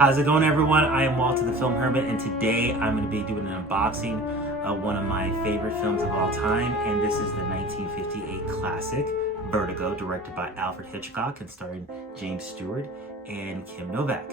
How's it going, everyone? I am Walter the Film Hermit, and today I'm going to be doing an unboxing of one of my favorite films of all time, and this is the 1958 classic Vertigo, directed by Alfred Hitchcock and starring James Stewart and Kim Novak.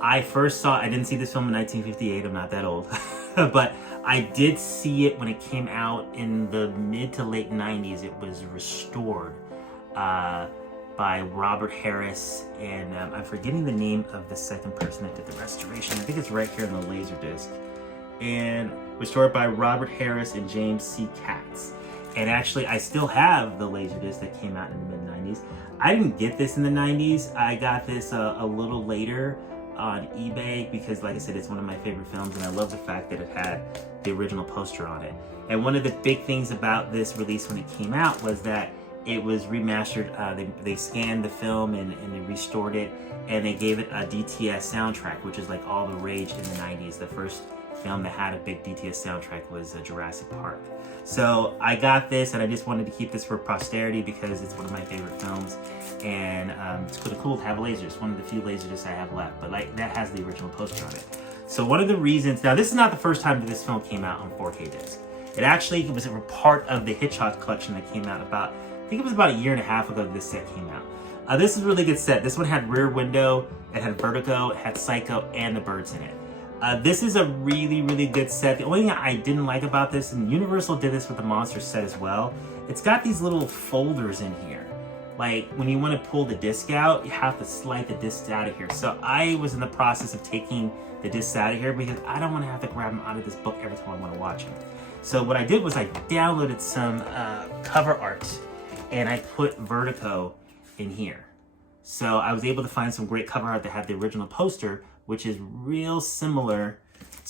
I didn't see this film in 1958, I'm not that old, but I did see it when it came out in the mid to late 90s. It was restored by Robert Harris, and I'm forgetting the name of the second person that did the restoration. I think it's right here in the Laserdisc. And restored by Robert Harris and James C. Katz. And actually, I still have the Laserdisc that came out in the mid-90s. I didn't get this in the 90s. I got this a little later on eBay because, like I said, it's one of my favorite films, and I love the fact that it had the original poster on it. And one of the big things about this release when it came out was that it was remastered. They scanned the film and they restored it, and they gave it a DTS soundtrack, which is like all the rage in the 90s. The first film that had a big DTS soundtrack was Jurassic Park. So I got this, and I just wanted to keep this for posterity because it's one of my favorite films, and it's cool to have a Laserdisc. One of the few Laserdiscs I have left, but like that has the original poster on it. So one of the reasons, now this is not the first time that this film came out on 4K disc. It actually was a part of the Hitchcock collection that came out about, I think it was about a year and a half ago that this set came out. This is a really good set. This one had Rear Window, it had Vertigo, it had Psycho, and the birds in it. This is a really, really good set. The only thing I didn't like about this, and Universal did this with the Monster set as well, it's got these little folders in here. Like when you want to pull the disc out, you have to slide the discs out of here. So I was in the process of taking the discs out of here because I don't want to have to grab them out of this book every time I want to watch them. So what I did was I downloaded some cover art, and I put Vertigo in here. So I was able to find some great cover art that had the original poster, which is real similar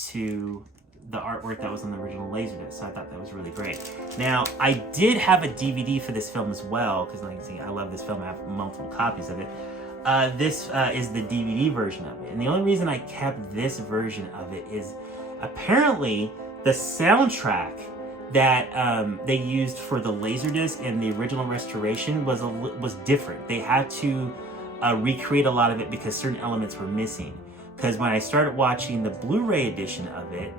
to the artwork that was on the original Laserdisc. So I thought that was really great. Now, I did have a DVD for this film as well, because like you see, I love this film. I have multiple copies of it. This is the DVD version of it. And the only reason I kept this version of it is apparently the soundtrack that they used for the Laserdisc and the original restoration was different. They had to recreate a lot of it because certain elements were missing. Because when I started watching the Blu-ray edition of it,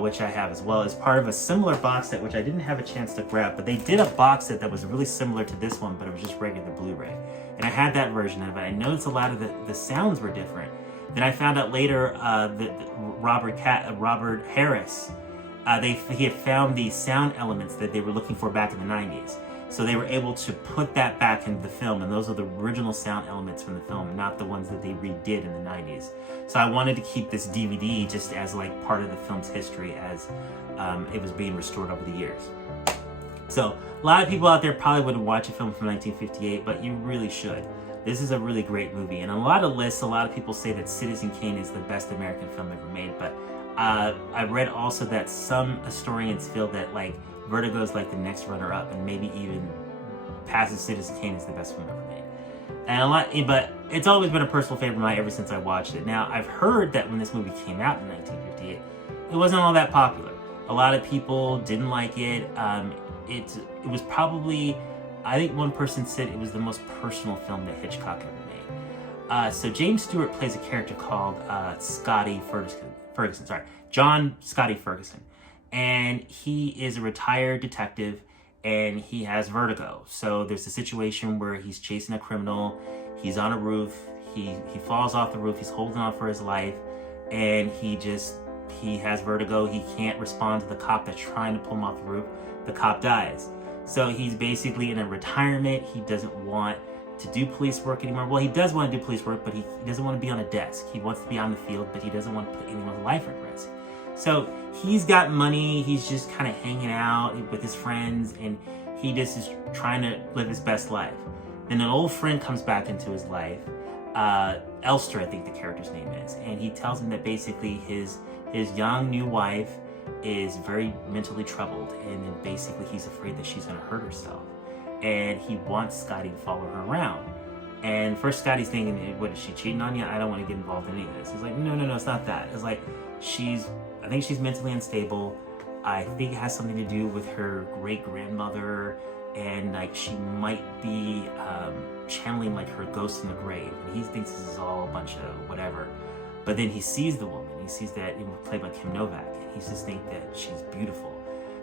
which I have as well, as part of a similar box set, which I didn't have a chance to grab, but they did a box set that was really similar to this one, but it was just regular Blu-ray. And I had that version of it. I noticed a lot of the sounds were different. Then I found out later that Robert Harris, he had found these sound elements that they were looking for back in the 90s. So they were able to put that back into the film, and those are the original sound elements from the film, not the ones that they redid in the 90s. So I wanted to keep this DVD just as like part of the film's history as it was being restored over the years. So a lot of people out there probably wouldn't watch a film from 1958, but you really should. This is a really great movie, and a lot of lists, a lot of people say that Citizen Kane is the best American film ever made, but I read also that some historians feel that like Vertigo is like the next runner-up, and maybe even passes Citizen Kane as the best film ever made. And but it's always been a personal favorite of mine ever since I watched it. Now, I've heard that when this movie came out in 1958, it wasn't all that popular. A lot of people didn't like it. It was probably, I think one person said it was the most personal film that Hitchcock ever made. So James Stewart plays a character called John Scotty Ferguson. And he is a retired detective, and he has vertigo. So there's a situation where he's chasing a criminal, he's on a roof, he falls off the roof, he's holding on for his life, and he has vertigo. He can't respond to the cop that's trying to pull him off the roof. The cop dies. So he's basically in a retirement. He doesn't want to do police work anymore. Well, he does want to do police work, but he doesn't want to be on a desk. He wants to be on the field, but he doesn't want to put anyone's life at risk. So he's got money, he's just kind of hanging out with his friends, and he just is trying to live his best life. Then an old friend comes back into his life, Elster, I think the character's name is, and he tells him that basically his young new wife is very mentally troubled, and then basically he's afraid that she's going to hurt herself. And he wants Scotty to follow her around. And first Scotty's thinking, what, is she cheating on you? I don't want to get involved in any of this. He's like, no, it's not that. It's like, I think she's mentally unstable. I think it has something to do with her great-grandmother, and like she might be channeling like her ghost in the grave. And he thinks this is all a bunch of whatever. But then he sees the woman. He sees that it was played by Kim Novak, and he just thinks that she's beautiful.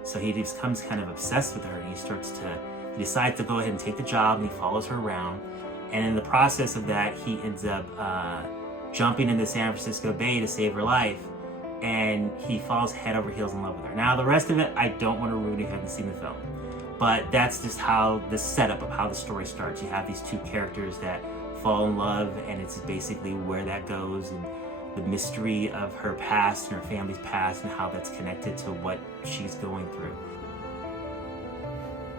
So he becomes kind of obsessed with her, and he decides to go ahead and take the job, and he follows her around. And in the process of that, he ends up jumping into San Francisco Bay to save her life, and he falls head over heels in love with her. Now, the rest of it, I don't want to ruin if you haven't seen the film. But that's just how the setup of how the story starts. You have these two characters that fall in love, and it's basically where that goes, and the mystery of her past and her family's past and how that's connected to what she's going through.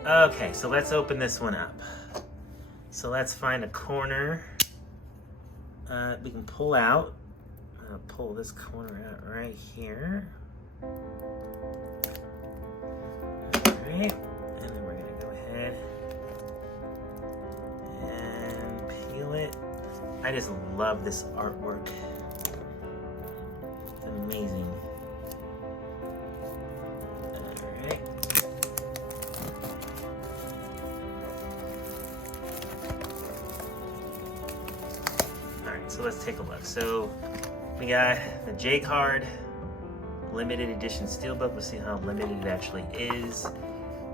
Okay, so let's open this one up. So let's find a corner we can pull out. I'll pull this corner out right here. Alright, and then we're gonna go ahead and peel it. I just love this artwork. It's amazing. Alright. Alright, so let's take a look. So we got the J card, limited edition steelbook. We'll see how limited it actually is.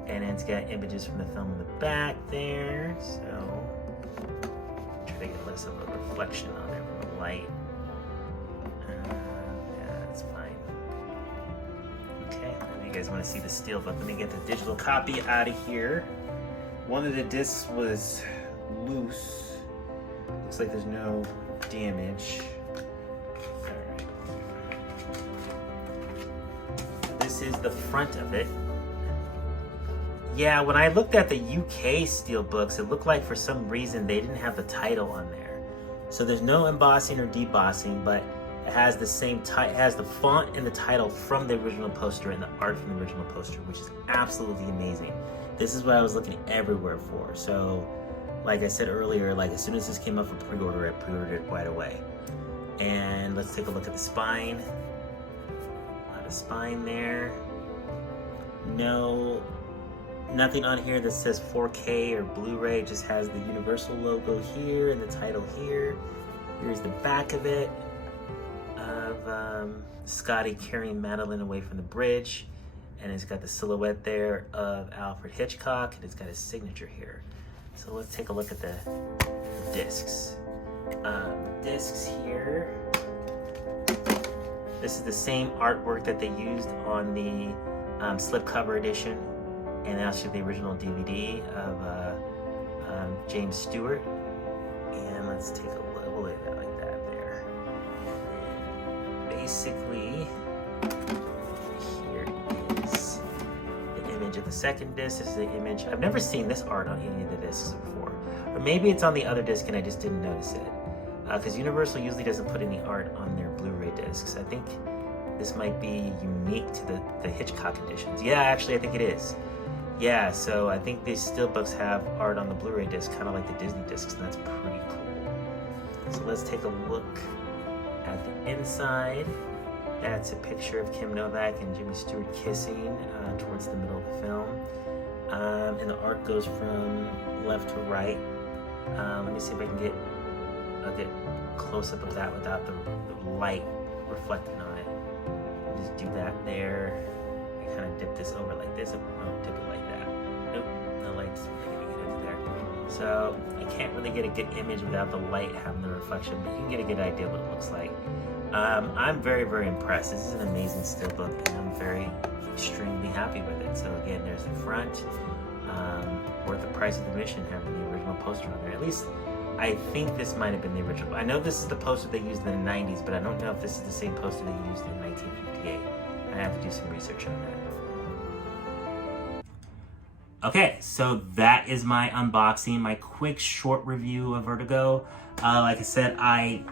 And it's got images from the film in the back there. So try to get less of a reflection on it from the light. Yeah, that's fine. Okay, and you guys want to see the steelbook. Let me get the digital copy out of here. One of the discs was loose. Looks like there's no damage. This is the front of it. Yeah, when I looked at the UK steelbooks, it looked like for some reason they didn't have the title on there. So there's no embossing or debossing, but it has the same it has the font and the title from the original poster and the art from the original poster, which is absolutely amazing. This is what I was looking everywhere for. So, like I said earlier, like as soon as this came up for pre-order, I pre-ordered it right away. And let's take a look at the spine. The spine there. Nothing on here that says 4K or Blu-ray. It just has the Universal logo here and the title here. Here's the back of it, of Scotty carrying Madeline away from the bridge, and it's got the silhouette there of Alfred Hitchcock, and it's got his signature here. So let's take a look at the discs. Discs here. This is the same artwork that they used on the slipcover edition, and actually the original DVD of James Stewart. And let's take a look. We'll leave that like that there. And basically, here is the image of the second disc. This is the image. I've never seen this art on any of the discs before, or maybe it's on the other disc and I just didn't notice it. Because Universal usually doesn't put any art on their Blu-ray discs. I think this might be unique to the Hitchcock editions. Yeah, actually, I think it is. Yeah, so I think these steelbooks have art on the Blu-ray disc, kind of like the Disney discs, and that's pretty cool. So let's take a look at the inside. That's a picture of Kim Novak and Jimmy Stewart kissing towards the middle of the film. And the art goes from left to right. Let me see if I can get close up of that without the light reflecting on it. Just do that there. I kind of dip this over like this. Oh, dip it like that. Nope, no light's really gonna get into there. So I can't really get a good image without the light having the reflection, but you can get a good idea what it looks like. I'm very, very impressed. This is an amazing steelbook, and I'm very extremely happy with it. So again, there's the front. Worth the price of admission having the original poster on there. At least I think this might have been the original. I know this is the poster they used in the 90s, but I don't know if this is the same poster they used in 1958. I have to do some research on that. Okay, so that is my unboxing, my quick short review of Vertigo. Like I said, I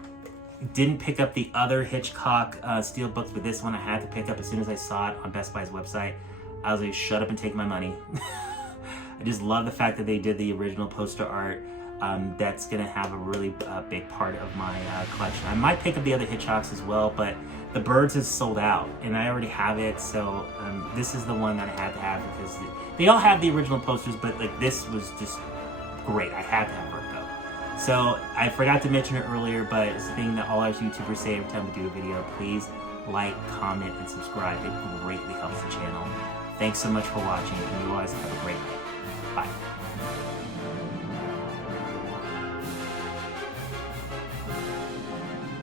didn't pick up the other Hitchcock steelbooks, but this one I had to pick up as soon as I saw it on Best Buy's website. I was like, shut up and take my money. I just love the fact that they did the original poster art. That's gonna have a really big part of my collection. I might pick up the other Hitchcocks as well, but the Birds is sold out and I already have it, so this is the one that I had to have because they all have the original posters, but like this was just great. I had to have Vertigo. So I forgot to mention it earlier, but it's the thing that all our YouTubers say every time we do a video. Please like, comment, and subscribe. It greatly helps the channel. Thanks so much for watching, and you guys have a great night. Bye.